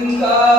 은가